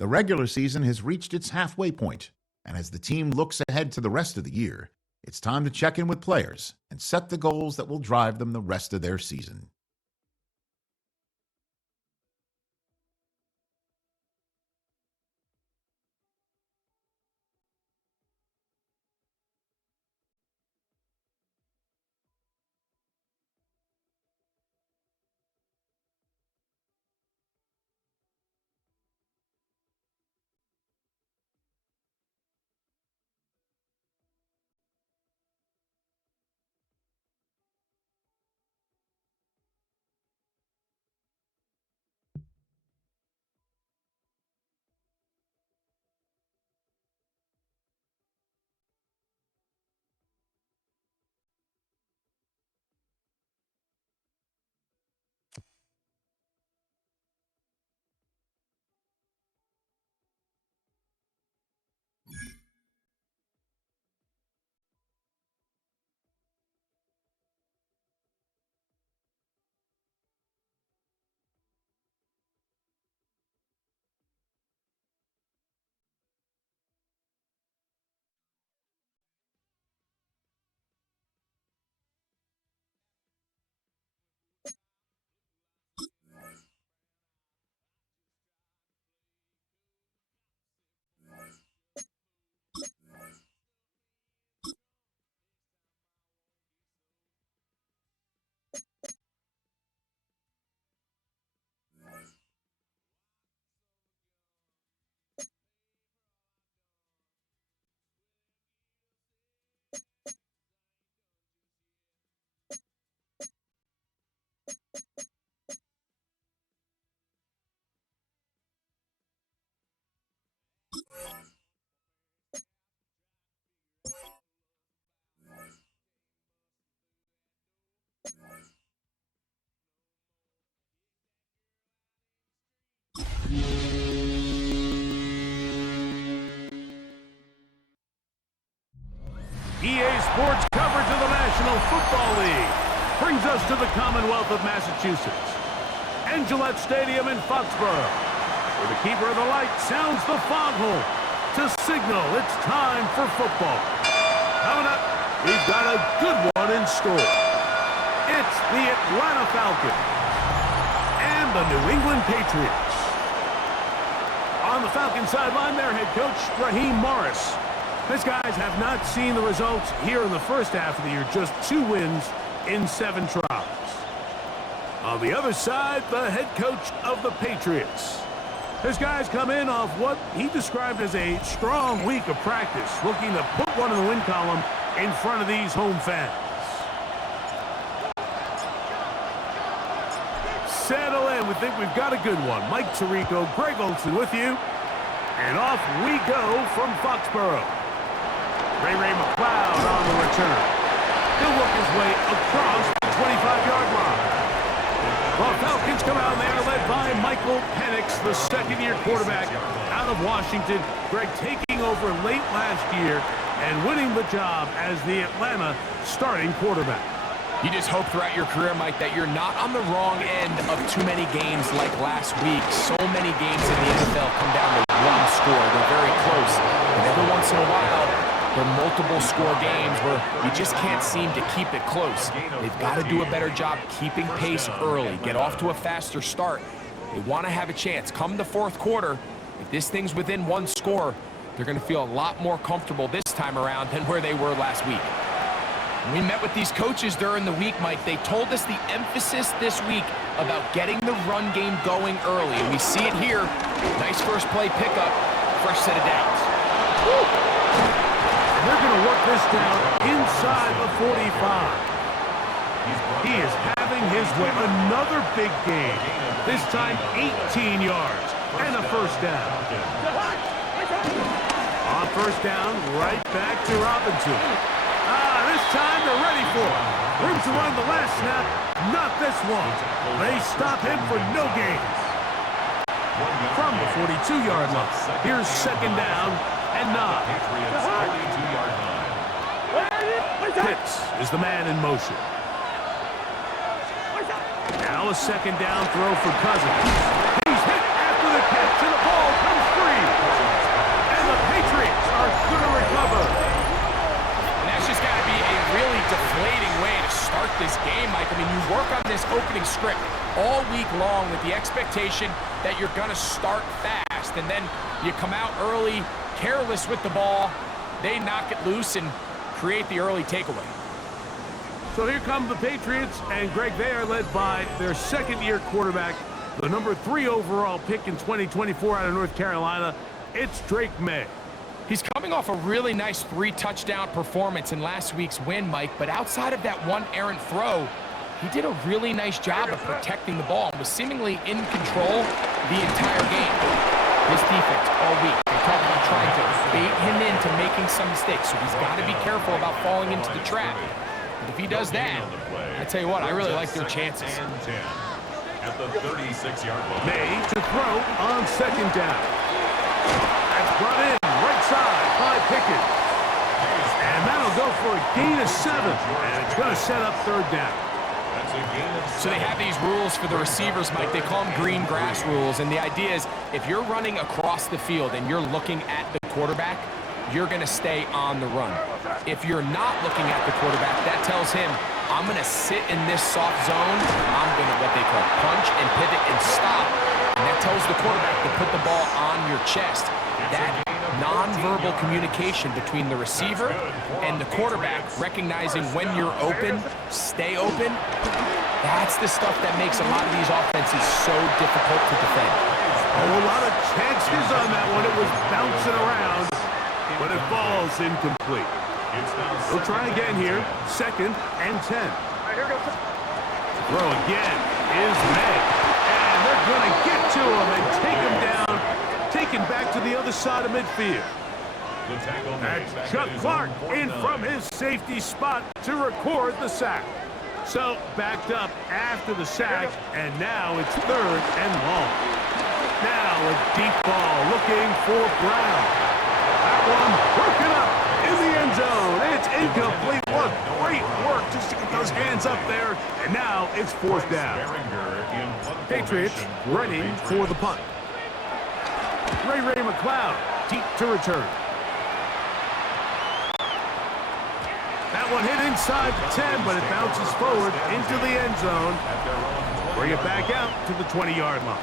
The regular season has reached its halfway point, and as the team looks ahead to the rest of the year, it's time to check in with players and set the goals that will drive them the rest of their season. EA Sports coverage of the National Football League brings us to the Commonwealth of Massachusetts and Gillette Stadium in Foxborough, where the keeper of the light sounds the foghorn to signal it's time for football. Coming up, we've got a good one in store. It's the Atlanta Falcons and the New England Patriots. On the Falcons sideline, their head coach, Raheem Morris. These guys have not seen the results here in the first half of the year, just 2 wins in 7 tries. On the other side, the head coach of the Patriots. His guys come in off what he described as a strong week of practice, looking to put one in the win column in front of these home fans. Settle in. We think we've got a good one. Mike Tirico, Greg Olson with you. And off we go from Foxborough. Ray McLeod on the return. He'll work his way across the 25-yard line. Well, Falcons come out there led by Michael Penix, the second-year quarterback out of Washington. Greg taking over late last year and winning the job as the Atlanta starting quarterback. You just hope throughout your career, Mike, that you're not on the wrong end of too many games like last week. So many games in the NFL come down to one score. They're very close. And every once in a while, there are multiple score games where you just can't seem to keep it close. They've got to do a better job keeping pace early, get off to a faster start. They want to have a chance. Come the fourth quarter, if this thing's within one score, they're going to feel a lot more comfortable this time around than where they were last week. We met with these coaches during the week, Mike. They told us the emphasis this week about getting the run game going early. And we see it here. Nice first play pickup, fresh set of downs. Woo! They're going to work this down inside the 45. He is having his way. Another big game. This time 18 yards and a first down. On first down, right back to Robinson. This time they're ready for it. Room to run the last snap, not this one. They stop him for no gain. From the 42-yard line, here's second down and 9. Pitts is the man in motion. Now a second down throw for Cousins. He's hit after the catch and the ball comes free. are going to recover. And that's just got to be a really deflating way to start this game, Mike. I mean, you work on this opening script all week long with the expectation that you're going to start fast, and then you come out early, careless with the ball, they knock it loose and create the early takeaway. So here come the Patriots, and Greg, they are led by their second-year quarterback, the number 3 overall pick in 2024 out of North Carolina. It's Drake May. He's coming off a really nice 3-touchdown performance in last week's win, Mike, but outside of that one errant throw, he did a really nice job of protecting the ball and was seemingly in control the entire game. This defense all week, they talk about trying to bait him into making some mistakes, so he's got to be careful about falling into the trap. But if he does that, I tell you what, I really like their chances. At the 36-yard line. May to throw on second down. That's brought in right side by Pickett. And that'll go for a gain of 7, and it's going to set up third down. So they have these rules for the receivers, Mike. They call them green grass rules, and the idea is if you're running across the field and you're looking at the quarterback, you're going to stay on the run. If you're not looking at the quarterback, that tells him, I'm going to sit in this soft zone. I'm going to what they call punch and pivot and stop. And that tells the quarterback to put the ball on your chest. That nonverbal communication between the receiver and the quarterback, recognizing when you're open, stay open, that's the stuff that makes a lot of these offenses so difficult to defend. Oh, a lot of chances on that one. It was bouncing around, but it falls incomplete. We'll try again here. 2nd and 10. Throw again is May. And they're going to get to him and take him down. Taken back to the other side of midfield. That's Chuck Clark in from his safety spot to record the sack. So backed up after the sack, and now it's 3rd and long. Now a deep ball looking for Brown. That one broken up in the end zone. It's incomplete. What great work just to get those hands up there. And now it's 4th down. Patriots ready for the punt. Ray McLeod deep to return. That one hit inside the 10, but it bounces forward into the end zone. Bring it back out to the 20-yard line.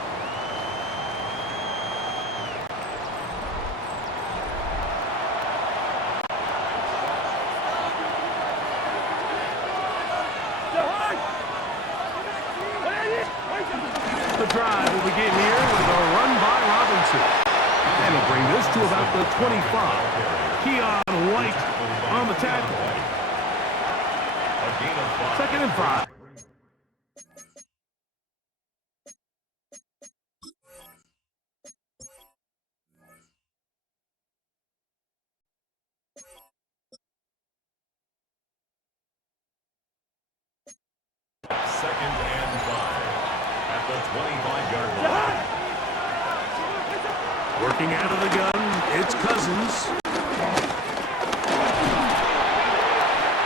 The drive will begin here with a run by Robinson. And he'll bring this to about the 25. Keon White on the tackle. 2nd and 5. Working out of the gun, it's Cousins.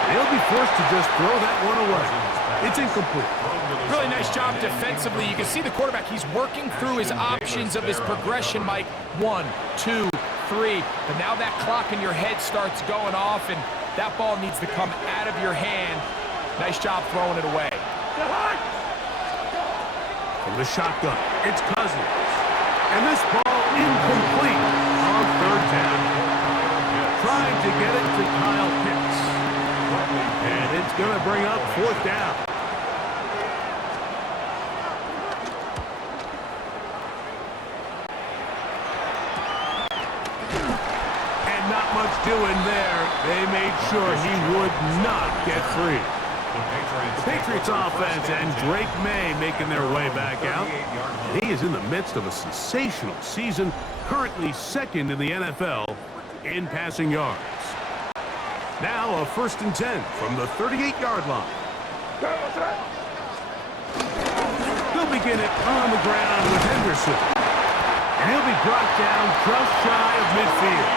They'll be forced to just throw that one away. It's incomplete. Really nice job defensively. You can see the quarterback, he's working through his options of his progression, Mike. 1, 2, 3. But now that clock in your head starts going off, and that ball needs to come out of your hand. Nice job throwing it away. From the shotgun, it's Cousins. And this ball incomplete on 3rd down. Trying to get it to Kyle Pitts. And it's going to bring up 4th down. And not much doing there. They made sure he would not get free. The Patriots offense and Drake May making their way back out. And he is in the midst of a sensational season, currently 2nd in the NFL in passing yards. Now a 1st and 10 from the 38-yard line. They'll begin it on the ground with Henderson. And he'll be brought down just shy of midfield.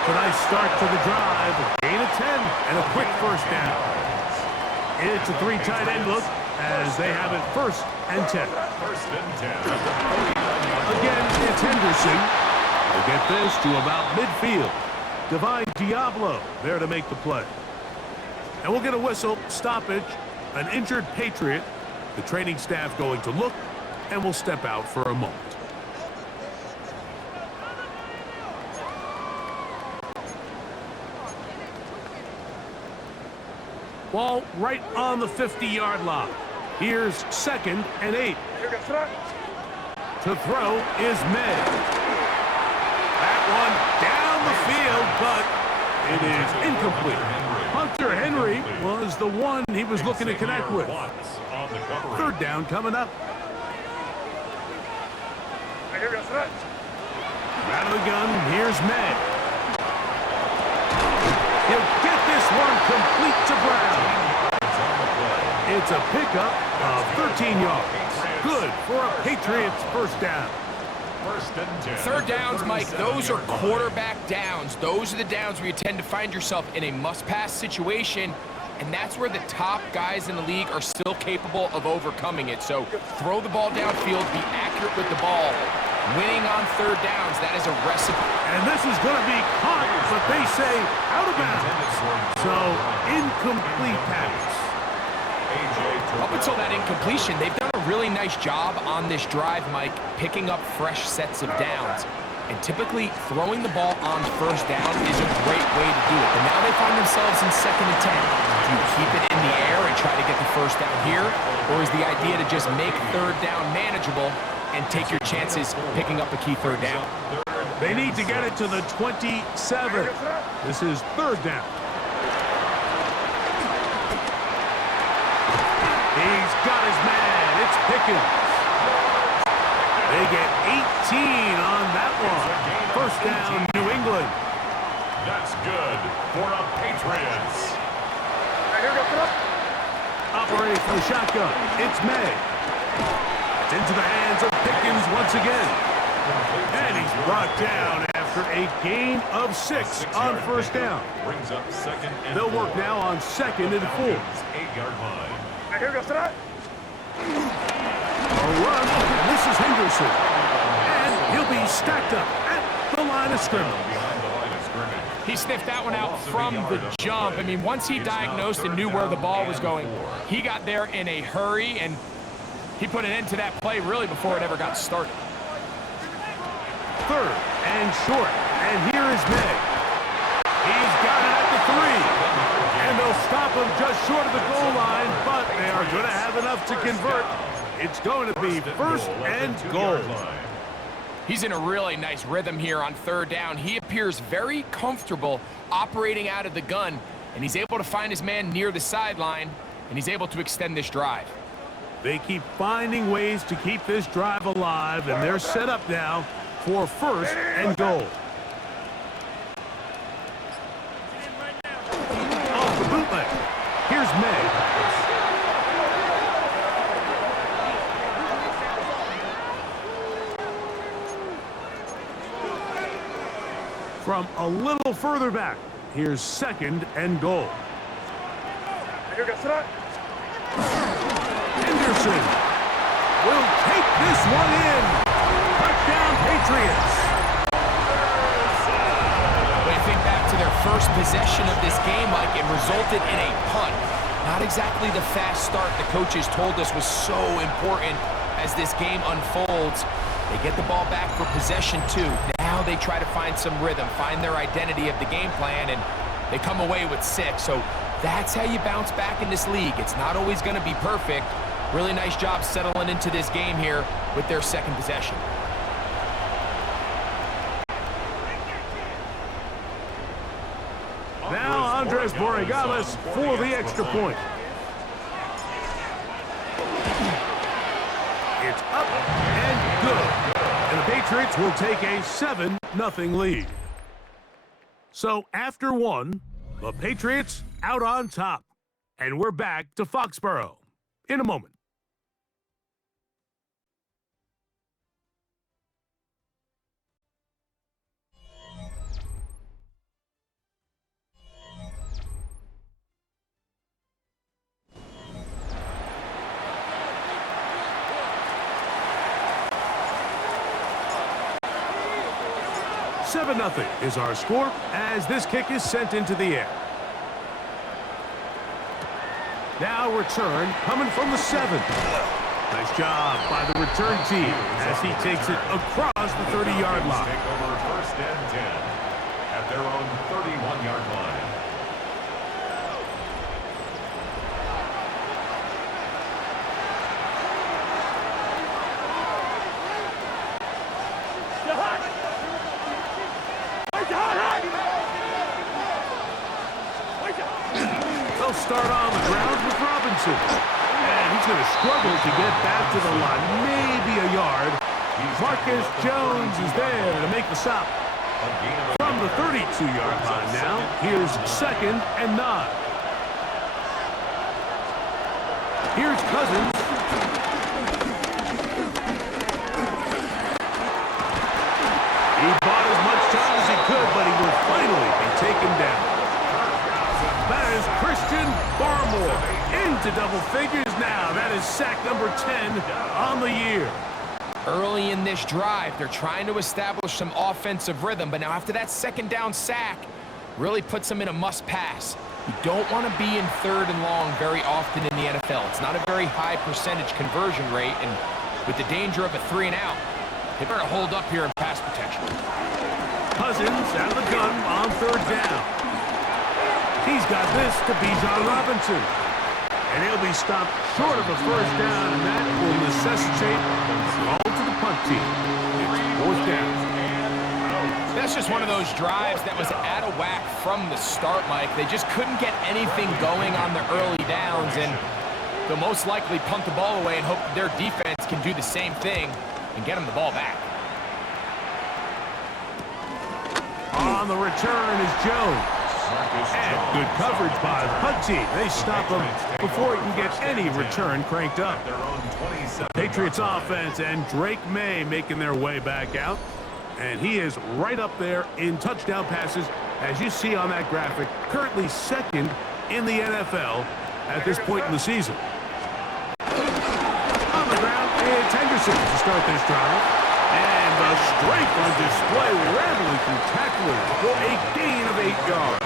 It's a nice start to the drive, a gain of 10 and a quick 1st down. It's a 3 tight end look as they have it 1st and 10. Again, it's Henderson. They get this to about midfield. Divine Diablo there to make the play. And we'll get a whistle, stoppage, an injured Patriot. The training staff going to look, and will step out for a moment. Ball right on the 50-yard line. Here's 2nd and 8. To throw is May. That one down the field, but it is incomplete. Hunter Henry was the one he was looking to connect with. 3rd down coming up. Out of the gun, here's May. He'll get this one complete to Brown. It's a pickup of 13 yards. Good for a Patriots first down. 3rd downs, Mike, those are quarterback downs. Those are the downs where you tend to find yourself in a must-pass situation, and that's where the top guys in the league are still capable of overcoming it. So throw the ball downfield, be accurate with the ball. Winning on 3rd downs, that is a recipe. And this is going to be caught, but they say out of bounds. So incomplete pass. Up until that incompletion, they've done a really nice job on this drive, Mike, picking up fresh sets of downs. And typically, throwing the ball on 1st down is a great way to do it. But now they find themselves in 2nd and 10. Do you keep it in the air and try to get the 1st down here? Or is the idea to just make 3rd down manageable and take your chances picking up a key 3rd down? They need to get it to the 27. This is 3rd down. He's got his man. It's Pickens. They get 18 on that one. 1st down, New England. That's good for a Patriots. Operating from the shotgun. It's May. It's into the hands of Pickens once again. And he's brought down after a gain of 6 on 1st down. Brings up 2nd and They'll work now on 2nd and 4. 8-yard line. A run, and this is Henderson. And he'll be stacked up at the line of scrimmage. He sniffed that one out from the jump. I mean, once he diagnosed and knew where the ball was going, he got there in a hurry, and he put an end to that play really before it ever got started. 3rd and short, and here is May. He's got it at the 3. And they'll stop him just short of the goal line, but they are going to have enough to convert. It's going to be 1st and goal. He's in a really nice rhythm here on 3rd down. He appears very comfortable operating out of the gun, and he's able to find his man near the sideline, and he's able to extend this drive. They keep finding ways to keep this drive alive, and they're set up now for 1st and goal. Off the bootleg. Here's May. From a little further back, here's 2nd and goal. Henderson will take this one in. Touchdown, Patriots. When you think back to their first possession of this game, Mike, it resulted in a punt. Not exactly the fast start the coaches told us was so important as this game unfolds. They get the ball back for possession 2. Now they try to find some rhythm, find their identity of the game plan, and they come away with 6. So that's how you bounce back in this league. It's not always going to be perfect. Really nice job settling into this game here with their 2nd possession. Now Andres Borregales for the extra point. It's up and good. And the Patriots will take a 7-0 lead. So after 1, the Patriots out on top. And we're back to Foxborough in a moment. 7-0 is our score as this kick is sent into the air. Now return coming from the 7. Nice job by the return team as he takes it across the 30-yard line. Take over first and 10 at their own 31-yard line. They'll start on the ground with Robinson. And he's going to struggle to get back to the line, maybe a yard. Marcus Jones is there to make the stop. From the 32-yard line now, here's 2nd and 9. Here's Cousins. He bought as much time as he could, but he will finally be taken down. That is Christian Barmore into double figures now. That is sack number 10 on the year. Early in this drive, they're trying to establish some offensive rhythm, but now after that 2nd down sack, really puts them in a must-pass. You don't want to be in 3rd and long very often in the NFL. It's not a very high percentage conversion rate, and with the danger of a 3 and out, they better hold up here in pass protection. Cousins out of the gun on 3rd down. He's got this to Bijan Robinson. And he'll be stopped short of a 1st down, and that will necessitate a call to the punt team. It's 4th down. That's just one of those drives that was out of whack from the start, Mike. They just couldn't get anything going on the early downs, and they'll most likely punt the ball away and hope their defense can do the same thing and get them the ball back. On the return is Jones. And good coverage by the punt team. They stop him before he can get any return cranked up. Patriots offense and Drake May making their way back out. And he is right up there in touchdown passes, as you see on that graphic. Currently 2nd in the NFL at this point in the season. On the ground, it's Henderson to start this drive. And the strength on display, rambling through tacklers for a gain of 8 yards.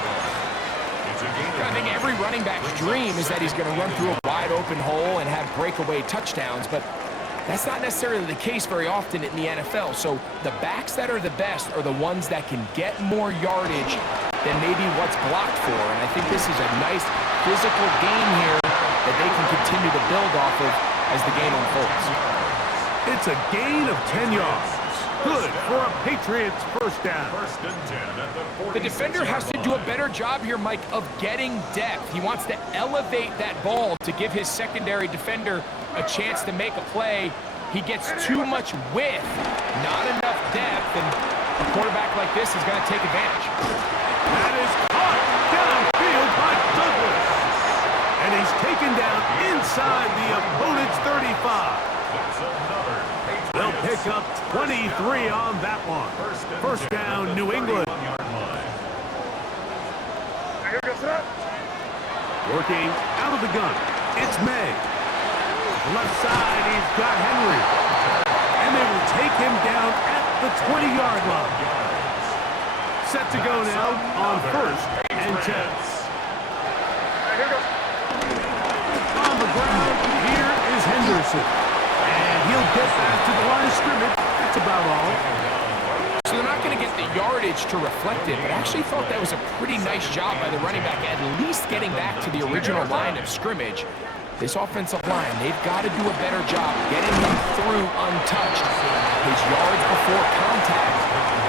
I think every running back's dream is that he's going to run through a wide open hole and have breakaway touchdowns, but that's not necessarily the case very often in the NFL. So the backs that are the best are the ones that can get more yardage than maybe what's blocked for. And I think this is a nice physical game here that they can continue to build off of as the game unfolds. It's a gain of 10 yards. Good for a Patriots 1st down. First and 10 at the The defender has to do a better job here, Mike, of getting depth. He wants to elevate that ball to give his secondary defender a chance to make a play. He gets too much width, not enough depth, and a quarterback like this is going to take advantage. That is caught downfield by Douglas. And he's taken down inside the opponent's 35. They'll pick up 23 on that one. 1st down, New England. Working out of the gun, it's May. Left side, he's got Henry. And they will take him down at the 20-yard line. Set to go now on 1st and 10. On the ground, here is Henderson. He'll get back to the line of scrimmage. That's about all. So they're not going to get the yardage to reflect it, but I actually thought that was a pretty nice job by the running back, at least getting back to the original line of scrimmage. This offensive line, they've got to do a better job getting him through untouched. His yards before contact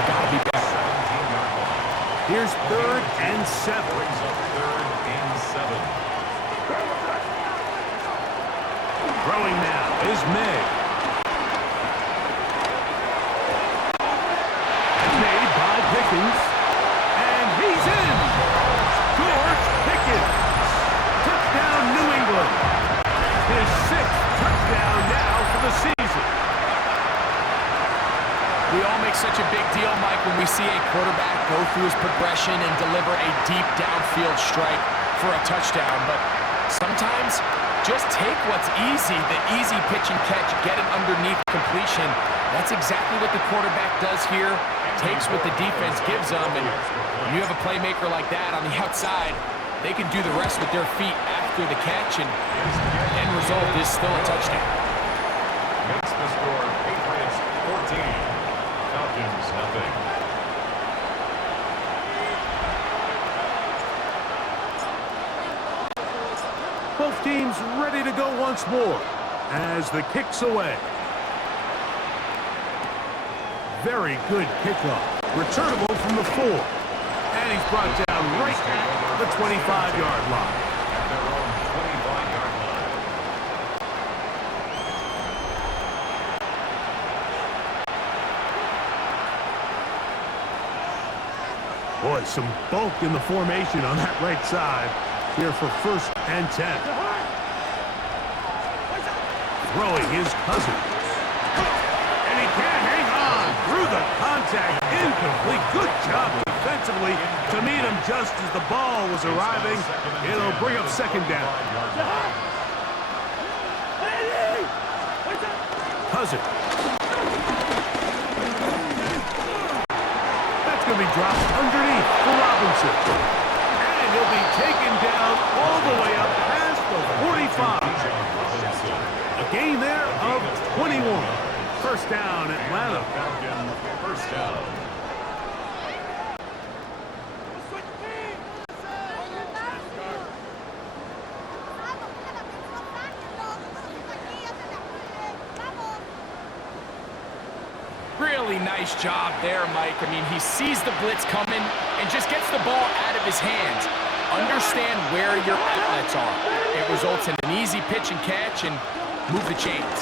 got to be better. Here's 3rd and 7. Throwing now is May. Made by Pickens. And he's in. George Pickens. Touchdown, New England. His 6th touchdown now for the season. We all make such a big deal, Mike, when we see a quarterback go through his progression and deliver a deep downfield strike for a touchdown. But sometimes just take what's easy, the easy pitch and catch, get it underneath completion. That's exactly what the quarterback does here. Takes what the defense gives them, and when you have a playmaker like that on the outside, they can do the rest with their feet after the catch, and the end result is still a touchdown. Makes the score Patriots 14, Falcons nothing. Both teams ready to go once more as the kick's away. Very good kickoff. Returnable from the 4. And he's brought down right at the 25-yard line. At their own 25-yard line. Boy, some bulk in the formation on that right side. Here for 1st and 10. Throwing his Cousins. And he can't hang on through the contact. Incomplete. Good job defensively to meet him just as the ball was arriving. It'll bring up 2nd down. Cousins. That's going to be dropped underneath for Robinson. He'll be taken down all the way up past the 45. A gain there of 21. 1st down, Atlanta. Falcons, 1st down. Really nice job there, Mike. I mean, he sees the blitz coming and just gets the ball out of his hands. Understand where your outlets are. It results in an easy pitch and catch and move the chains.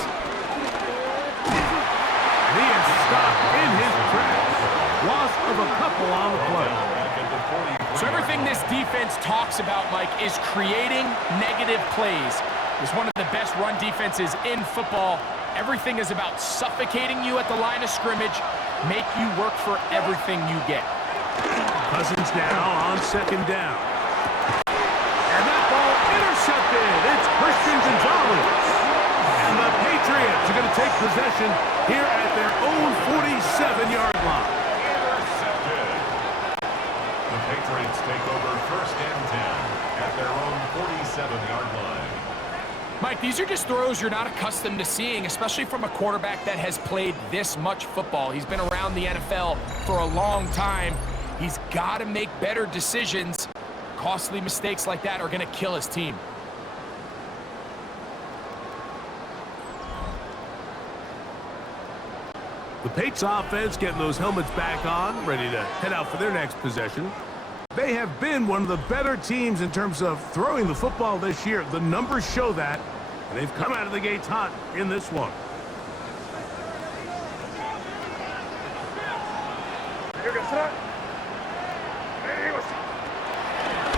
He is stopped in his tracks. Loss of a couple on the play. So everything this defense talks about, Mike, is creating negative plays. It's one of the best run defenses in football. Everything is about suffocating you at the line of scrimmage, make you work for everything you get. Cousins now on 2nd down. And that ball intercepted. It's Christian Gonzalez. And the Patriots are going to take possession here at their own 47-yard line. Intercepted. The Patriots take over 1st and 10 at their own 47-yard line. Mike, these are just throws you're not accustomed to seeing, especially from a quarterback that has played this much football. He's been around the NFL for a long time. He's got to make better decisions. Costly mistakes like that are going to kill his team. The Patriots offense getting those helmets back on, ready to head out for their next possession. They have been one of the better teams in terms of throwing the football this year. The numbers show that, and they've come out of the gates hot in this one.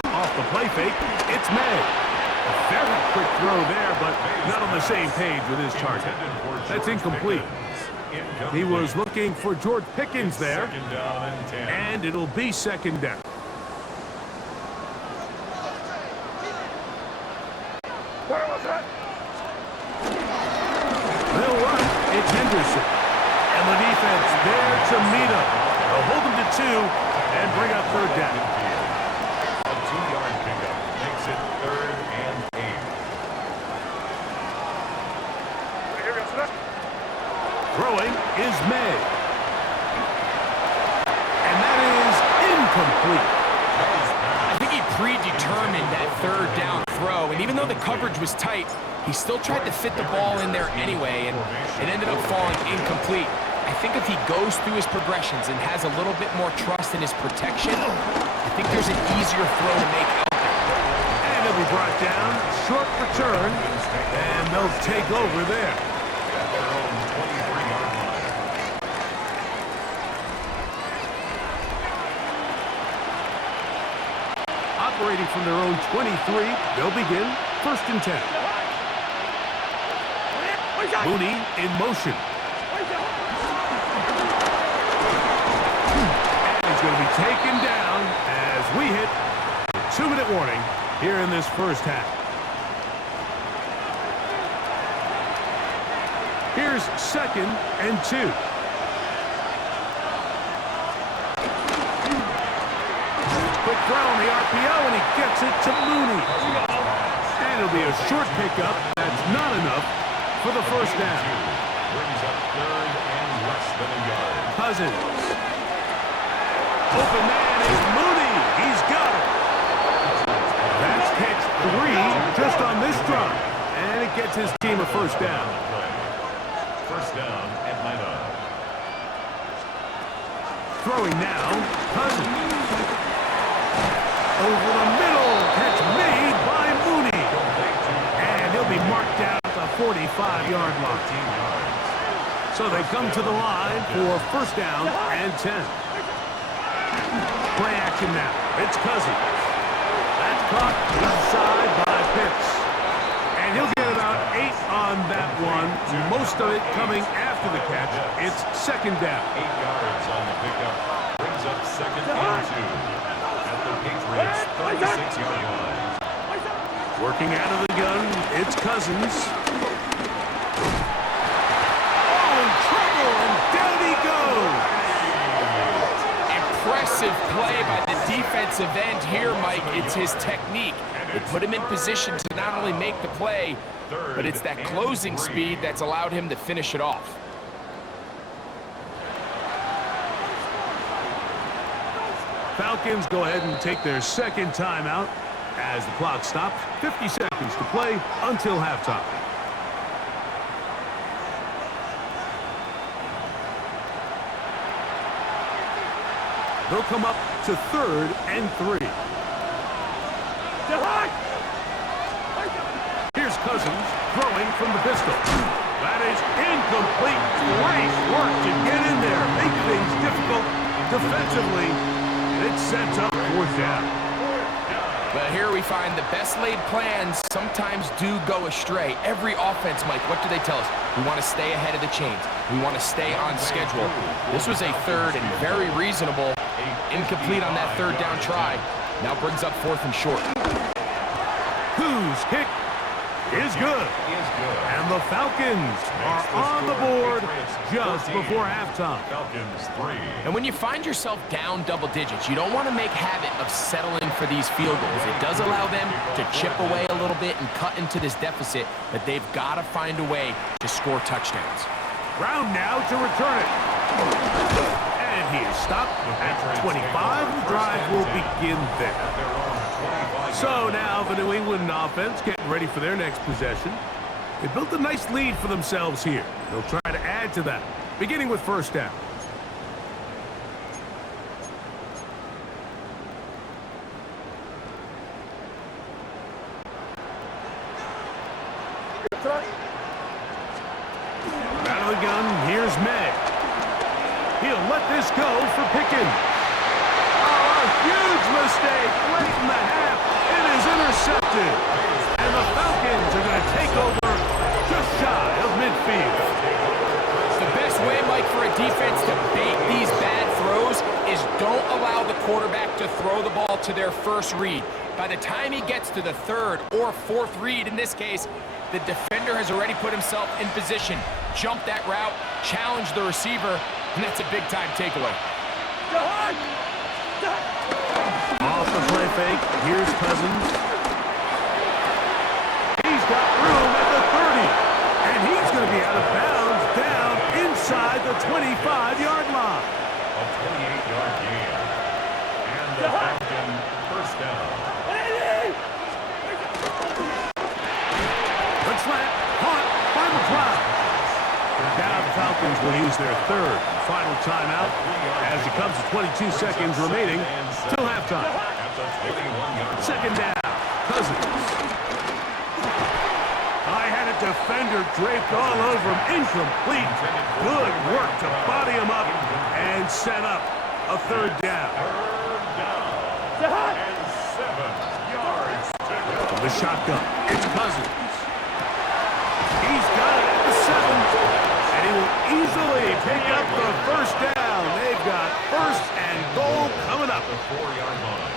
Off the play fake, it's May. A very quick throw there, but not on the same page with his target. That's incomplete. He was looking for George Pickens there, and it'll be 2nd down. They'll run. It's Henderson. And the defense there to meet him. They'll hold him to 2 and bring up 3rd down. A 2-yard pickup makes it 3rd and 8. Throwing is May. And that is incomplete. I think he predetermined that 3rd down throw, and even though the coverage was tight, he still tried to fit the ball in there anyway, and it ended up falling incomplete. I think if he goes through his progressions and has a little bit more trust in his protection, I think there's an easier throw to make out there. And it'll be brought down. Short return, and they'll take over there. At their own 23-yard line. Operating from their own 23, they'll begin 1st and 10. Mooney in motion. And he's going to be taken down as we hit the 2-minute warning here in this 1st half. Here's 2nd and 2. Quick throw on the RPO, and he gets it to Mooney. And it'll be a short pickup. That's not enough for the first down. Brings up 3rd and less than a yard. Cousins. Open man is Mooney. He's got it. That's catch 3 just on this drive. And it gets his team a first down. First down, Atlanta. Throwing now, Cousins. Over the middle, catch made by Mooney. And he'll be marked down at the 45-yard line. So they come to the line for first down and 10. Play action now. It's Cousins. That's caught inside by Pitts. And he'll get about 8 on that one. Most of it coming after the catch. It's second down. 8 yards on the pickup. Brings up 2nd and 2. At the Patriots' 36-yard line. Working out of the gun, it's Cousins. Oh, in trouble, and down he goes. Impressive play by the defensive end here, Mike. It's his technique. It put him in position to not only make the play, but it's that closing speed that's allowed him to finish it off. Falcons go ahead and take their second timeout as the clock stops. 50 seconds to play until halftime. They'll come up to 3rd and 3. Here's Cousins throwing from the pistol. That is incomplete. Great work to get in there. Make things difficult defensively. It sets up 4th down. But here we find the best laid plans sometimes do go astray. Every offense, Mike, what do they tell us? We want to stay ahead of the chains. We want to stay on schedule. This was a 3rd and very reasonable. Incomplete on that 3rd down try. Now brings up 4th and short. Whose kick is good. And the Falcons are on the board just before halftime. Falcons 3. And when you find yourself down double digits, you don't want to make habit of settling for these field goals. It does allow them to chip away a little bit and cut into this deficit, but they've got to find a way to score touchdowns. Brown now to return it. And he is stopped at 25. The drive will begin there. So now the New England offense getting ready for their next possession. They built a nice lead for themselves here. They'll try to add to that, beginning with first down. Out of the gun, here's May. He'll let this go for Pickens. Oh, a huge mistake late in the half. It is intercepted. And the Falcons are going to take over just shy of midfield. The best way, Mike, for a defense to bait these bad throws is don't allow the quarterback to throw the ball to their first read. By the time he gets to the 3rd or 4th read, in this case, the defender has already put himself in position, jump that route, challenge the receiver, and that's a big-time takeaway. Off the play fake, here's Cousins. He's got room at the 30, and he's going to be out of bounds down inside the 25-yard line. A 28-yard gain. And the Falcon first down. The trap caught by McLeod. Now the Falcons will use their 3rd and final timeout as it comes to 22 seconds remaining till halftime. Second down, Cousins. I had a defender draped all over him. Incomplete. Good work to body him up and set up a 3rd down. And 7 yards. From the shotgun, it's Cousins. He's got it at the 7. And he will easily pick up the first down. They've got 1st and goal coming up. The 4-yard line.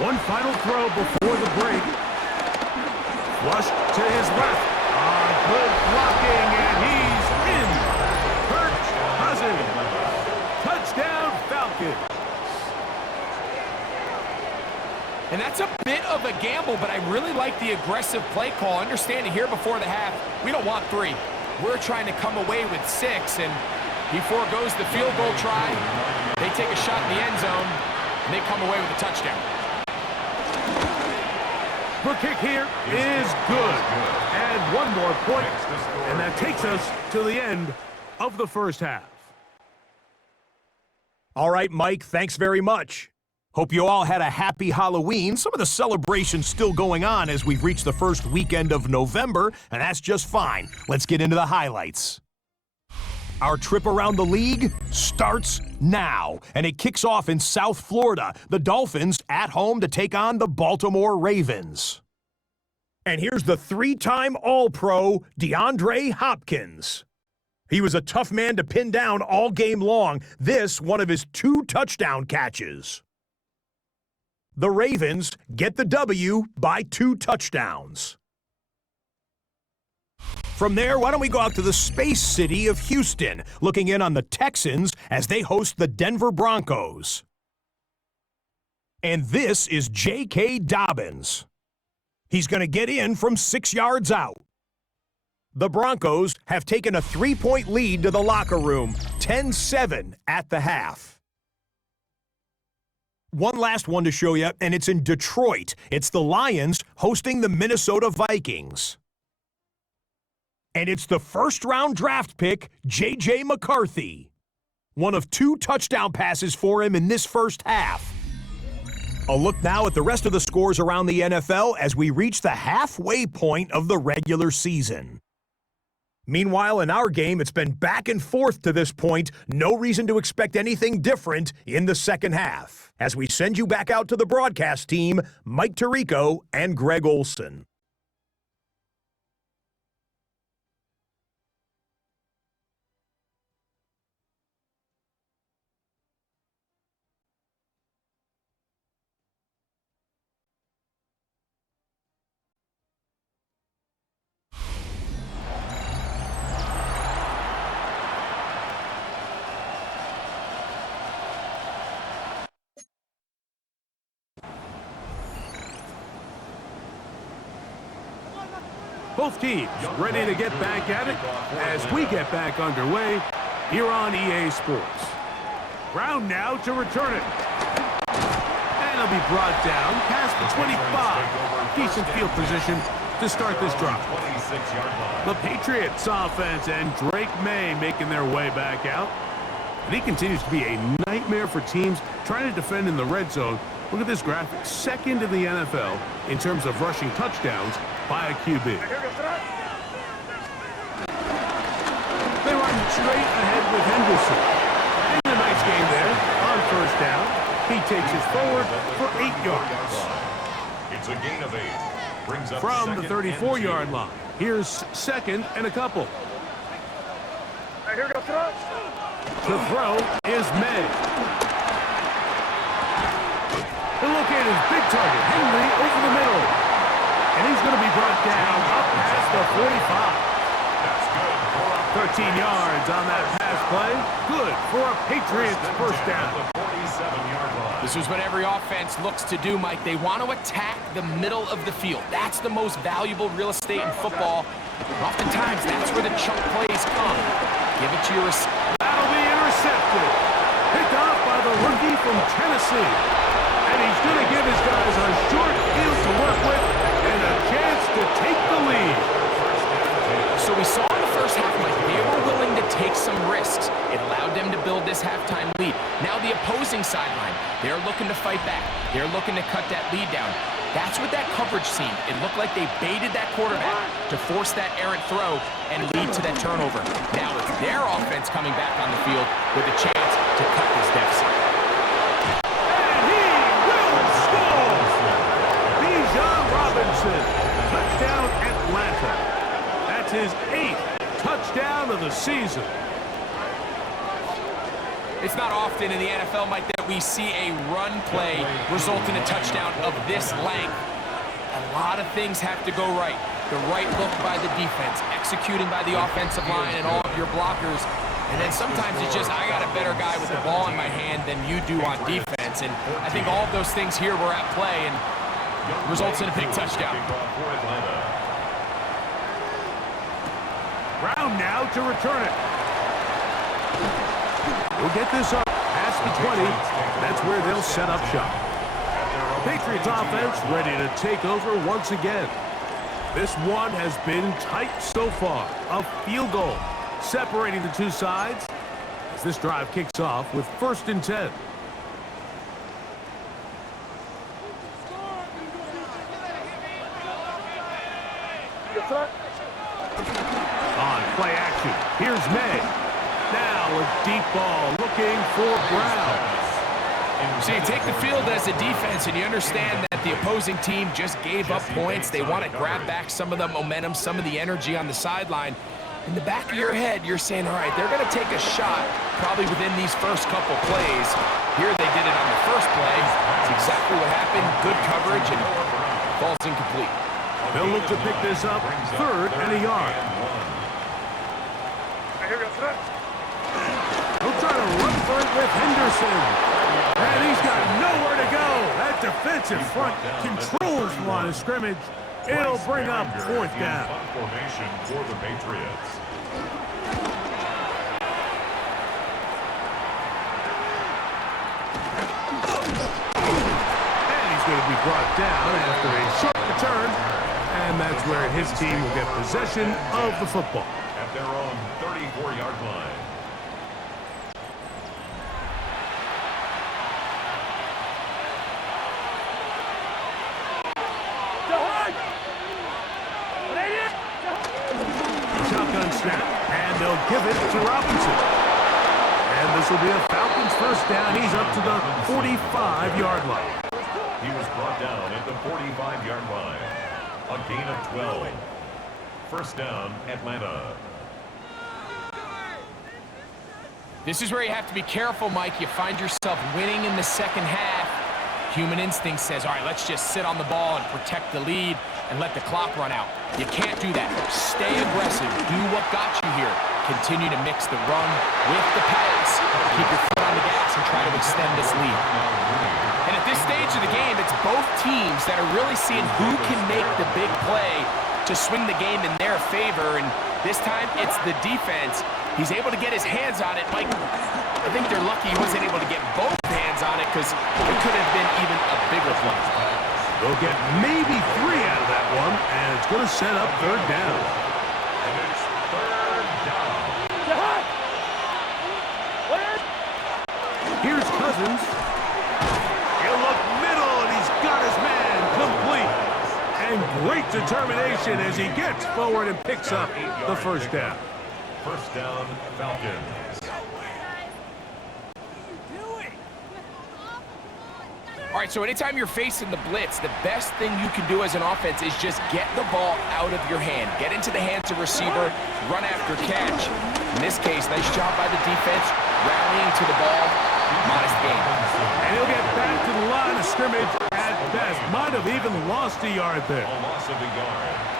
One final throw before the break. Flushed to his left. A Good blocking, and he's in. Kirk Cousins. Touchdown, Falcons. And that's a bit of a gamble, but I really like the aggressive play call. Understanding here before the half, we don't want 3. We're trying to come away with 6, and he foregoes the field goal try. They take a shot in the end zone, and they come away with a touchdown. The kick here is good. And one more point, and that takes us to the end of the first half. All right, Mike, thanks very much. Hope you all had a happy Halloween. Some of the celebrations still going on as we've reached the first weekend of November, and that's just fine. Let's get into the highlights. Our trip around the league starts now, and it kicks off in South Florida. The Dolphins at home to take on the Baltimore Ravens. And here's the 3-time All-Pro, DeAndre Hopkins. He was a tough man to pin down all game long. This, one of his 2 touchdown catches. The Ravens get the W by 2 touchdowns. From there, why don't we go out to the space city of Houston, looking in on the Texans as they host the Denver Broncos. And this is J.K. Dobbins. He's going to get in from 6 yards out. The Broncos have taken a 3-point lead to the locker room, 10-7 at the half. One last one to show you, and it's in Detroit. It's the Lions hosting the Minnesota Vikings. And it's the first-round draft pick, J.J. McCarthy. One of 2 touchdown passes for him in this first half. A look now at the rest of the scores around the NFL as we reach the halfway point of the regular season. Meanwhile, in our game, it's been back and forth to this point. No reason to expect anything different in the second half. As we send you back out to the broadcast team, Mike Tirico and Greg Olson. Both teams ready to get back at it as we get back underway here on EA Sports. Brown now to return it. And it'll be brought down past the 25. Decent field position to start this drive. The Patriots offense and Drake May making their way back out. And he continues to be a nightmare for teams trying to defend in the red zone. Look at this graphic. Second in the NFL in terms of rushing touchdowns by a QB. They run straight ahead with Henderson. And a nice game there on first down. He takes it forward for 8 yards. It's a gain of 8. Brings up From the 34-yard line. Here's second and a couple. The throw is May. The look at his big target, Henry, over the middle. And he's going to be brought down up past the 45. 13 yards on that pass play. Good for a Patriots first down. This is what every offense looks to do, Mike. They want to attack the middle of the field. That's the most valuable real estate in football. Oftentimes, that's where the chunk plays come. Give it to your receiver. That'll be intercepted. Picked off by the rookie from Tennessee. And he's going to give his guys a short field to work with and a chance to take the lead. So we saw in the first half, Mike, they were willing to take some risks. It allowed them to build this halftime lead. Now the opposing sideline, they're looking to fight back. They're looking to cut that lead down. That's what that coverage seemed. It looked like they baited that quarterback to force that errant throw and lead to that turnover. Now it's their offense coming back on the field with a chance to cut this deficit. Touchdown Atlanta. That's his 8th touchdown of the season. It's not often in the NFL, Mike, that we see a run play result in a touchdown of this length. A lot of things have to go right. the right look by the defense, executing by the offensive line and all of your blockers. And then sometimes it's just, I got a better guy with the ball in my hand than you do on defense. And I think all of those things here were at play and results in a big touchdown. Brown now to return it. We'll get this up past the 20. That's where they'll set up shop. Patriots offense ready to take over once again. This one has been tight so far. A field goal separating the two sides as this drive kicks off with 1st and 10. On play action, here's May. Now a deep ball looking for Brown. So you take the field as a defense and you understand that the opposing team just gave up points. They want to grab back some of the momentum, some of the energy on the sideline. In the back of your head, you're saying, all right, they're going to take a shot probably within these first couple plays. Here they did it on the first play. It's exactly what happened. Good coverage and falls incomplete. They'll look to pick this up 3rd and a yard. He'll try to run for it with Henderson. And he's got nowhere to go. That defensive front controls the line of scrimmage. It'll bring up 4th down. Formation for the Patriots. And he's going to be brought down after a short return. And that's where his team will get possession of the football. At their own 34-yard line. Shotgun snap, and they'll give it to Robinson. And this will be a Falcons 1st down. He's up to the 45-yard line. He was brought down at the 45-yard line. A gain of 12. 1st down, Atlanta. This is where you have to be careful, Mike. You find yourself winning in the second half. Human instinct says, all right, let's just sit on the ball and protect the lead and let the clock run out. You can't do that. Stay aggressive. Do what got you here. Continue to mix the run with the pass. Keep your foot on the gas and try to extend this lead. And at this stage of the game, it's both teams that are really seeing who can make the big play to swing the game in their favor. And this time, it's the defense. He's able to get his hands on it. Mike, I think they're lucky he wasn't able to get both hands on it because it could have been even a bigger play. They'll get maybe 3 out of that one, and it's going to set up 3rd down. And it's 3rd down. Here's Cousins. He'll look middle, and he's got his man complete. And great determination as he gets forward and picks up the 1st down. 1st down, Falcons. All right, so anytime you're facing the blitz, the best thing you can do as an offense is just get the ball out of your hand. Get into the hands of receiver, run after catch. In this case, nice job by the defense, rallying to the ball. Modest gain. And he'll get back to the line of scrimmage at best. Might have even lost a yard there. A loss of a yard.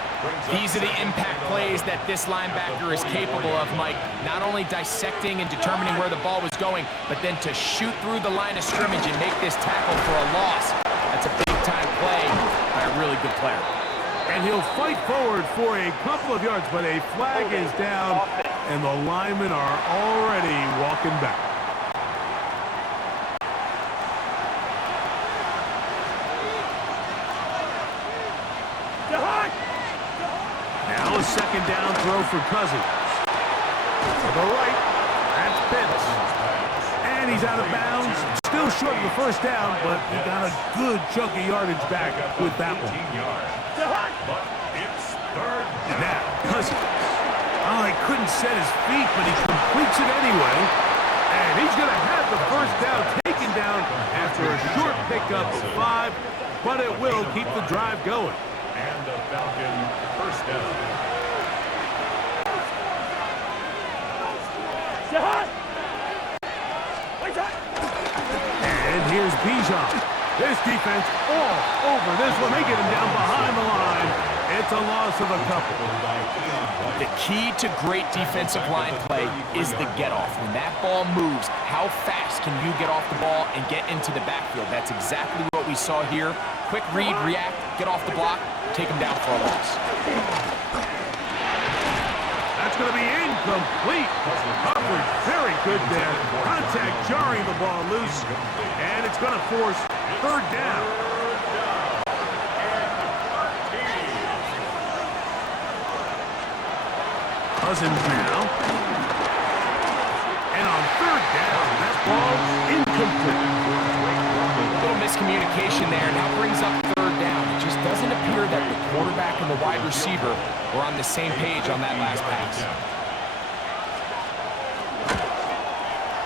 These are the impact plays that this linebacker is capable of, Mike. Not only dissecting and determining where the ball was going, but then to shoot through the line of scrimmage and make this tackle for a loss. That's a big-time play by a really good player. And he'll fight forward for a couple of yards, but a flag is down, and the linemen are already walking back. Now a 2nd down throw for Cousins. To the right, that's Pitts. And he's out of bounds. Still short of the 1st down, but he got a good chunk of yardage back with that one. But it's 3rd down. Now, Cousins. Oh, he couldn't set his feet, but he completes it anyway. And he's going to have the 1st down taken down after a short pickup of 5, but it will keep the drive going. And a Falcon 1st down. And here's Bijan. This defense all over this one. They get him down behind the line. It's a loss of a couple. The key to great defensive line play is the get-off. When that ball moves, how fast can you get off the ball and get into the backfield? That's exactly what we saw here. Quick read, react, get off the block, take him down for a loss. That's going to be incomplete. Coverage very good there. Contact jarring the ball loose, and it's going to force third down. Cousins now. And on third down, that ball's incomplete. A little miscommunication there, and now brings up third down. It just doesn't appear that the quarterback and the wide receiver were on the same page on that last pass.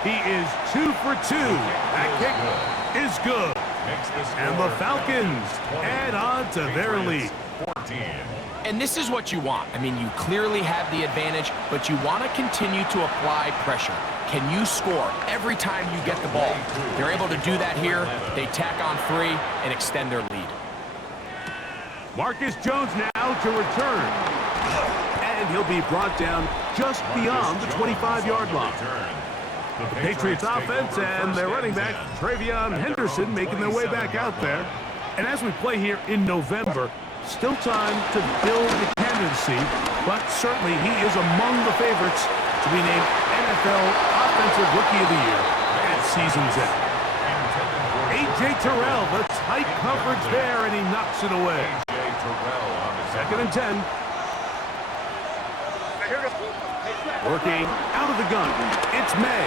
He is 2 for 2. That kick is good. And the Falcons add on to their lead. And this is what you want. I mean, you clearly have the advantage, but you want to continue to apply pressure. Can you score every time you get the ball? They're able to do that here. They tack on 3 and extend their lead. Marcus Jones now to return. And he'll be brought down just beyond the 25-yard line. The Patriots offense and their running back, Travion Henderson, making their way back out there. And as we play here in November, still time to build the candidacy, but certainly he is among the favorites to be named NFL Offensive Rookie of the Year at season's end. A.J. Terrell, the tight coverage there, and he knocks it away. Second and 10. Working out of the gun, it's May.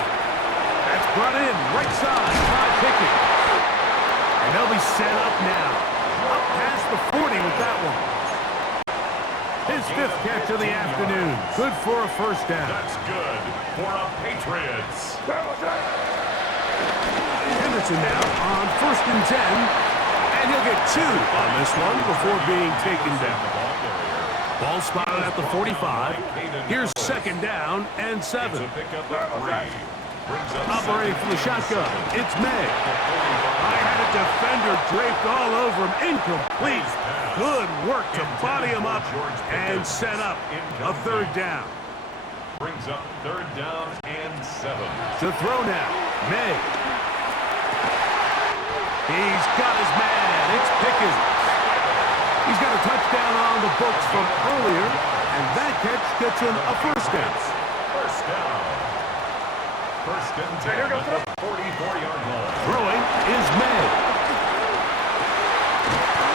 That's brought in right side by Pickens. And they'll be set up now. Up past the 40 with that one. His 5th catch of the afternoon. Good for a first down. That's good for a Patriots. Henderson now on 1st and 10. And he'll get 2 on this one before being taken down. Ball spotted at the 45. Here's 2nd down and 7. Operating from the shotgun, it's May. I had a defender draped all over him. Incomplete. Good work to body him up and set up a 3rd down. Brings up 3rd down and 7. To throw now, May. He's got his man. It's Pickens. He's got a touchdown on the books from earlier, and that catch gets him a first down. First down. 1st and 10 at the 44-yard line. Throwing is May.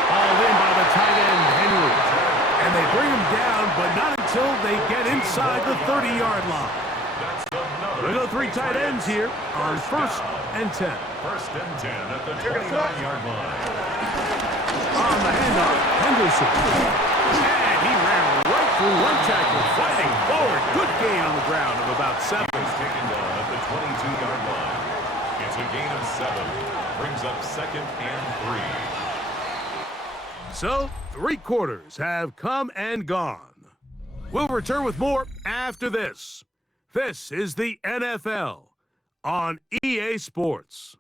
Hauled in by the tight end, Henry. And they bring him down, but not until they get inside the 30-yard line. We'll go 3 tight ends here on 1st and 10. 1st and 10 at the 29-yard line. On the handoff, Henderson. And he ran right through one tackle, fighting forward. Good gain on the ground of about 7. He's taken down at the 22-yard line. It's a gain of 7. Brings up 2nd and 3. So, 3 quarters have come and gone. We'll return with more after this. This is the NFL on EA Sports.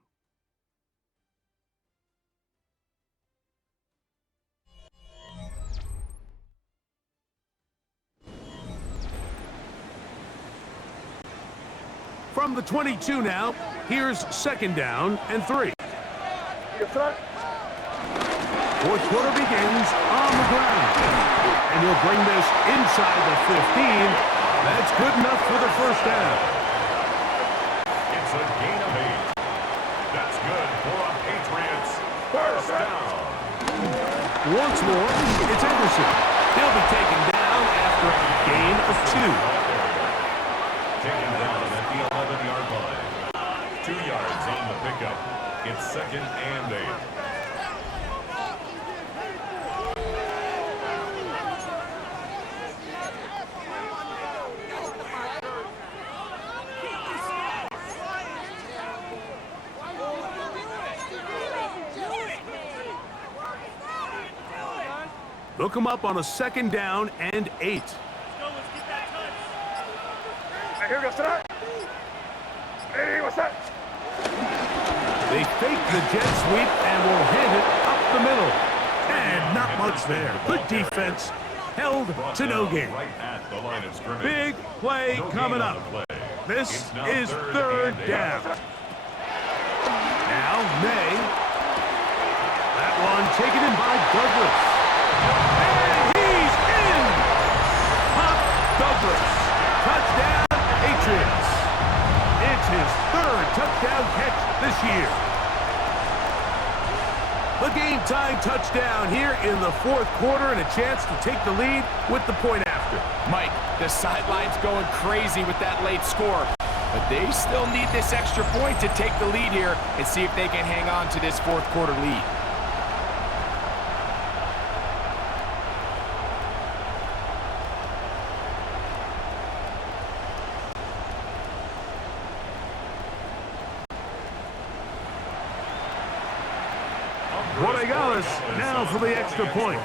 From the 22 now, here's 2nd down and 3. 4th quarter begins on the ground. And he'll bring this inside the 15. That's good enough for the first down. It's a gain of 8. That's good for a Patriots first down. Once more, it's Henderson. He'll be taken down after a gain of 2. Taken down at the 11-yard line. 2 yards on the pickup. It's 2nd and 8. They'll come up on a 2nd down and 8. Here goes tonight. Hey, what's that? They fake the jet sweep and will hand it up the middle. And not much there. Good defense. Held to no gain. Right at the line of scrimmage. Big play coming up. This is third down. Now May. That one taken in by Douglas. And he's in! Pop Douglas. Touchdown, Patriots. It's his third touchdown catch this year. The game-time touchdown here in the fourth quarter and a chance to take the lead with the point after. Mike, the sideline's going crazy with that late score, but they still need this extra point to take the lead here and see if they can hang on to this fourth quarter lead. Borregales now for the extra point.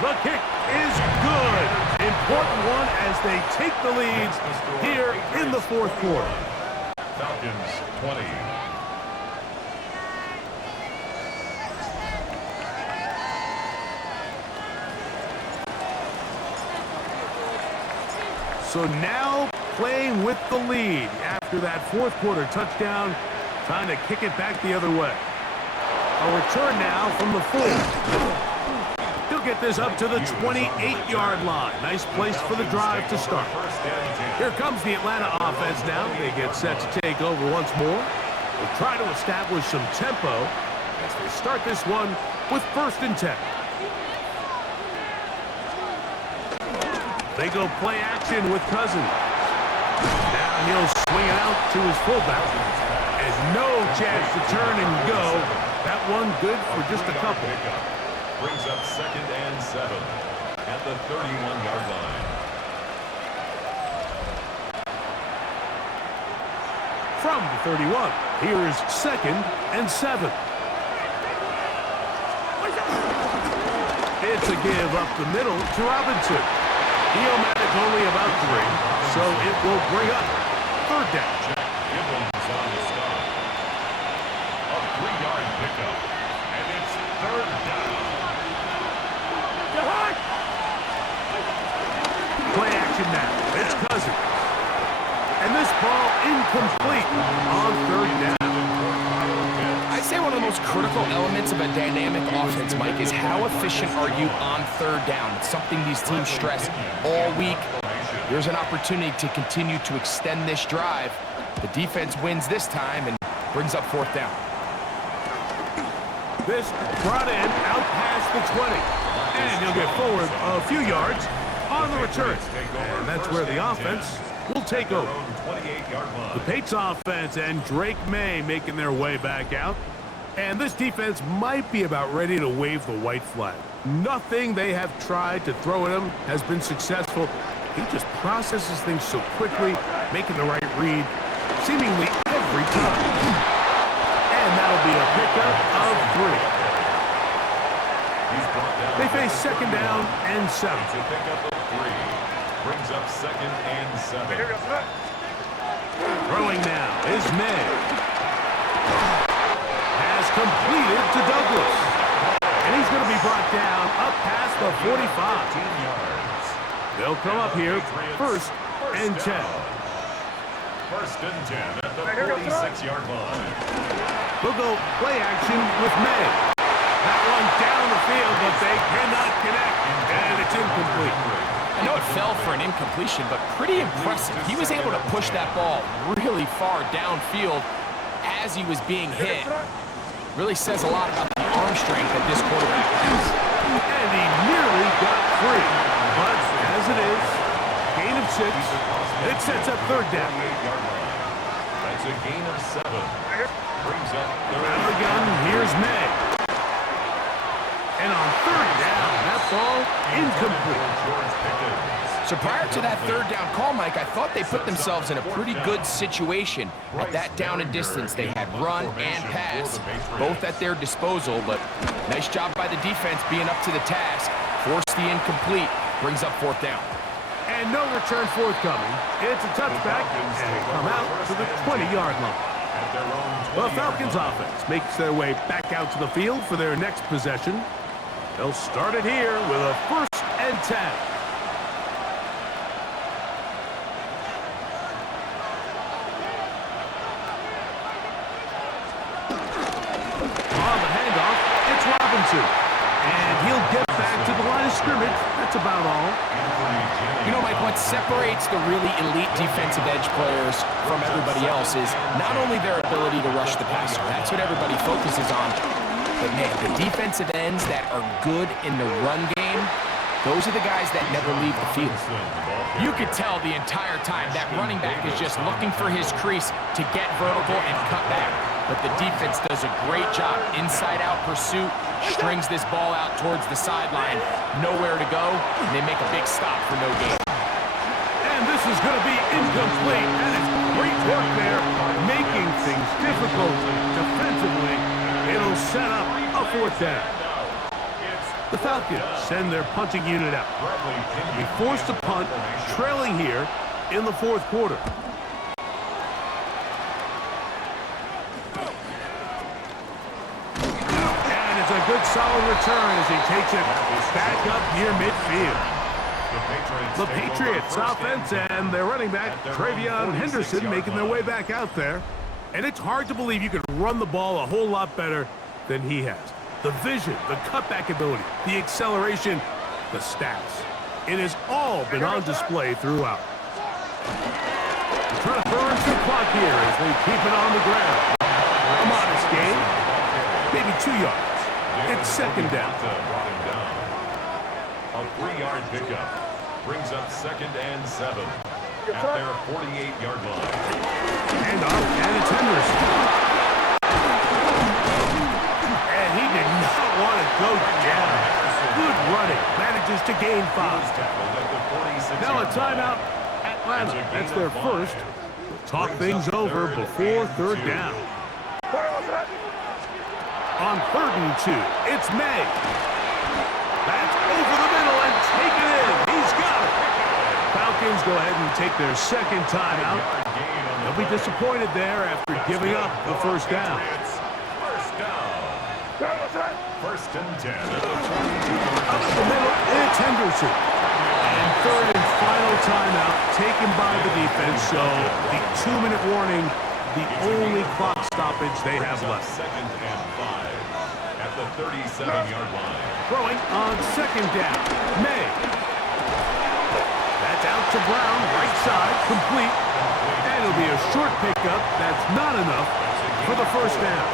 The kick is good. Important one as they take the lead here in the fourth quarter. Falcons 20. So now playing with the lead after that fourth quarter touchdown, trying to kick it back the other way. A return now from the 4. He'll get this up to the 28-yard line. Nice place for the drive to start. Here comes the Atlanta offense now. They get set to take over once more. They'll try to establish some tempo as they start this one with 1st and 10. They go play action with Cousins. Now he'll swing it out to his fullback. And no chance to turn and go. That one good for just a couple. Brings up 2nd and 7 at the 31-yard line. From the 31, here's 2nd and 7. It's a give up the middle to Robinson. He'll manage only about 3, so it will bring up 3rd down. Gibbons on the stop. A 3-yard pickup, and it's 3rd down. Play action now. It's Cousins. And this ball incomplete on 3rd down. I'd say one of the most critical elements of a dynamic offense, Mike, is how efficient are you on 3rd down. It's something these teams stress all week. Here's an opportunity to continue to extend this drive. The defense wins this time and brings up 4th down. This brought in out past the 20. And he'll get forward a few yards on the return. And that's where the offense will take over. The Patriots offense and Drake May making their way back out. And this defense might be about ready to wave the white flag. Nothing they have tried to throw at him has been successful. He just processes things so quickly, making the right read seemingly every time. And that'll be a pickup of 3. They face 2nd down and 7. It's a pickup of 3. Brings up 2nd and 7. Throwing now is May. Has completed to Douglas. And he's going to be brought down up past the 45. They'll come up here 1st and 10. 1st and 10 at the 46-yard line. They'll go play action with May. That one down the field, but they cannot connect, and it's incomplete. I know it fell for an incompletion, but pretty impressive. He was able to push that ball really far downfield as he was being hit. Really says a lot about the arm strength that this quarterback has. And he nearly got free. But as it is, gain of 6, it sets up 3rd down. That's a gain of 7. Brings up Out of the gun, here's May. And on 3rd down, that ball incomplete. So prior to that 3rd down call, Mike, I thought they put themselves in a pretty good situation. At that down and distance, they had run and pass, both at their disposal, but nice job by the defense being up to the task. Forced the incomplete, brings up 4th down. And no return forthcoming. It's a touchback, and they come out to the 20-yard line. at their own 20-yard The Falcons line. offense makes their way back out to the field for their next possession. They'll start it here with a 1st and 10. On the handoff, it's Robinson. And he'll get back to the line of scrimmage. That's about all. You know, Mike, what separates the really elite defensive edge players from everybody else is not only their ability to rush the passer. That's what everybody focuses on. But, man, the defensive ends that are good in the run game, those are the guys that never leave the field. You could tell the entire time that running back is just looking for his crease to get vertical and cut back. But the defense does a great job. Inside-out pursuit, strings this ball out towards the sideline. Nowhere to go, and they make a big stop for no gain. And this is going to be incomplete. And it's great work there, making things difficult defensively. It'll set up a 4th down. The Falcons send their punting unit out. Be forced to punt, trailing here in the 4th quarter. And it's a good solid return as he takes it back up near midfield. The Patriots offense and their running back, Travion Henderson, making their way back out there. And it's hard to believe you can run the ball a whole lot better than he has. The vision, the cutback ability, the acceleration, the stats. It has all been on display throughout. Trying to burn some clock here as they keep it on the ground. A modest gain, maybe 2 yards. It's 2nd down. A 3-yard pickup brings up 2nd and 7 at their 48-yard line. And off, and it's Henderson. And he did not want to go down. Good running. Manages to gain 5. Now a timeout. Atlanta. That's their first. We'll talk things over before 3rd down. On 3rd and 2, it's May. That's over the middle and taken in. He's got it. Falcons go ahead and take their 2nd timeout. They'll be disappointed there after giving up the 1st down. First and 10. Up the middle, it's Henderson. And 3rd and final timeout taken by the defense. So the 2-minute warning, the only clock stoppage they have left. 2nd and 5 at the 37-yard line. Throwing on 2nd down. May. That's out to Brown, right side, complete. And it'll be a short pickup. That's not enough for the 1st down.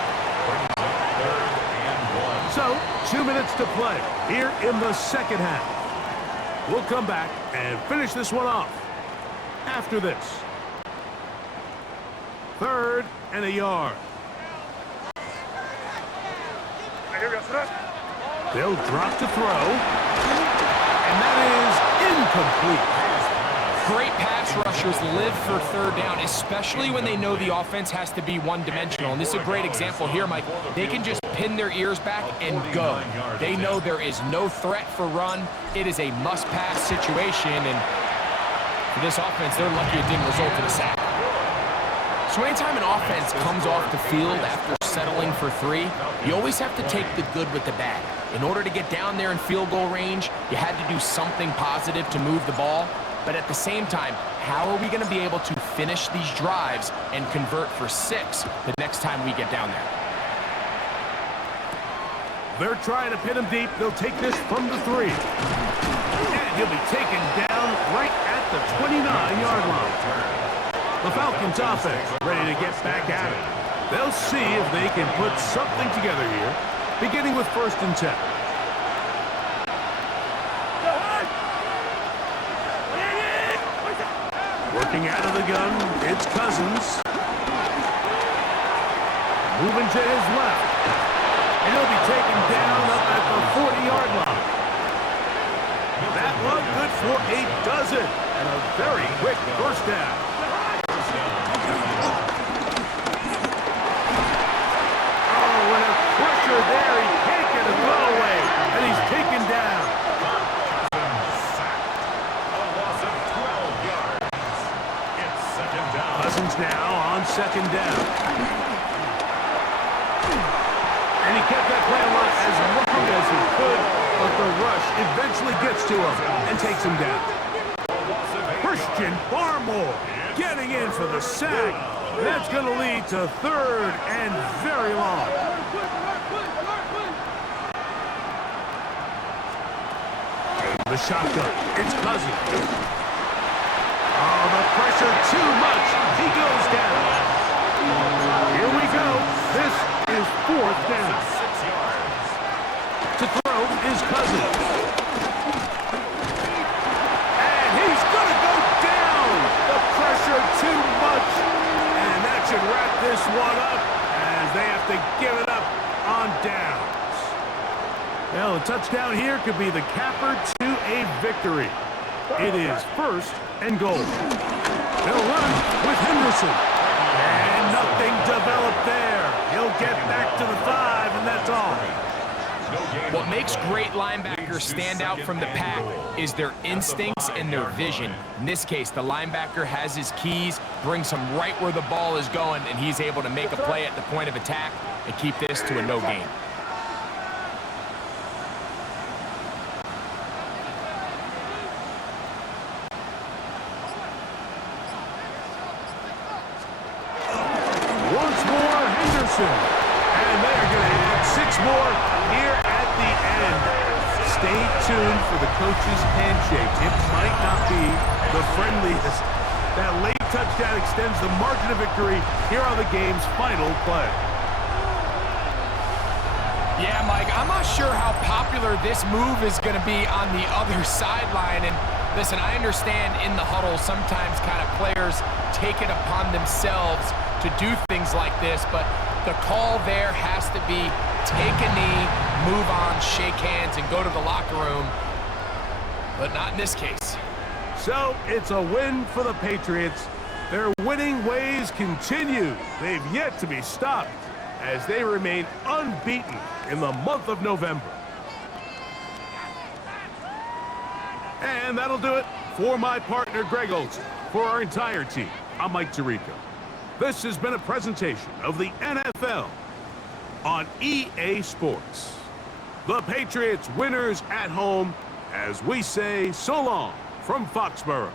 So, 2 minutes to play here in the 2nd half. We'll come back and finish this one off after this. 3rd and a yard. They'll drop to throw. And that is incomplete. Great pass rushers live for 3rd down, especially when they know the offense has to be one-dimensional. And this is a great example here, Mike. They can just pin their ears back and go. They know there is no threat for run. It is a must-pass situation, and for this offense, they're lucky it didn't result in a sack. So anytime an offense comes off the field after settling for 3, you always have to take the good with the bad. In order to get down there in field goal range, you had to do something positive to move the ball. But at the same time, how are we going to be able to finish these drives and convert for 6 the next time we get down there? They're trying to pin him deep. They'll take this from the 3. And he'll be taken down right at the 29-yard line. The Falcons offense ready to get back at it. They'll see if they can put something together here, beginning with 1st and 10. Working out of the gun, it's Cousins. Moving to his left. And he'll be taken down up at the 40-yard line. That one good for a dozen. And a very quick 1st down. Oh, and a pressure there. He can't get a throw away. And he's taken down. Cousins now on 2nd down. kept that play alive as long as he could, but the rush eventually gets to him and takes him down. Christian Barmore getting in for the sack. That's going to lead to third and very long. The shotgun. It's Cousins. Oh, the pressure too much. He goes down. Here we go. This is fourth down. To throw is Cousins. And he's going to go down. The pressure too much. And that should wrap this one up as they have to give it up on downs. Well, a touchdown here could be the capper to a victory. It is first and goal. They'll run with Henderson. And nothing developed there. He'll get back to the 5, and that's all. What makes great linebackers stand out from the pack is their instincts and their vision. In this case, the linebacker has his keys, brings him right where the ball is going, and he's able to make a play at the point of attack and keep this to a no gain. Once more, Henderson. And they're going to add 6 more here at the end. Stay tuned for the coach's handshake. It might not be the friendliest. That late touchdown extends the margin of victory. Here are the game's final play. Yeah, Mike, I'm not sure how popular this move is going to be on the other sideline. And listen, I understand in the huddle sometimes kind of players take it upon themselves to do things like this, but the call there has to be take a knee, move on, shake hands, and go to the locker room, but not in this case. So it's a win for the Patriots. Their winning ways continue. They've yet to be stopped as they remain unbeaten in the month of November. And that'll do it for my partner, Greg Olson. For our entire team, I'm Mike Tirico. This has been a presentation of the NFL on EA Sports. The Patriots winners at home as we say so long from Foxborough.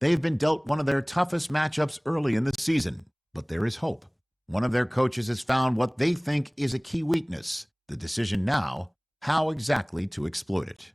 They've been dealt one of their toughest matchups early in the season, but there is hope. One of their coaches has found what they think is a key weakness. The decision now, how exactly to exploit it.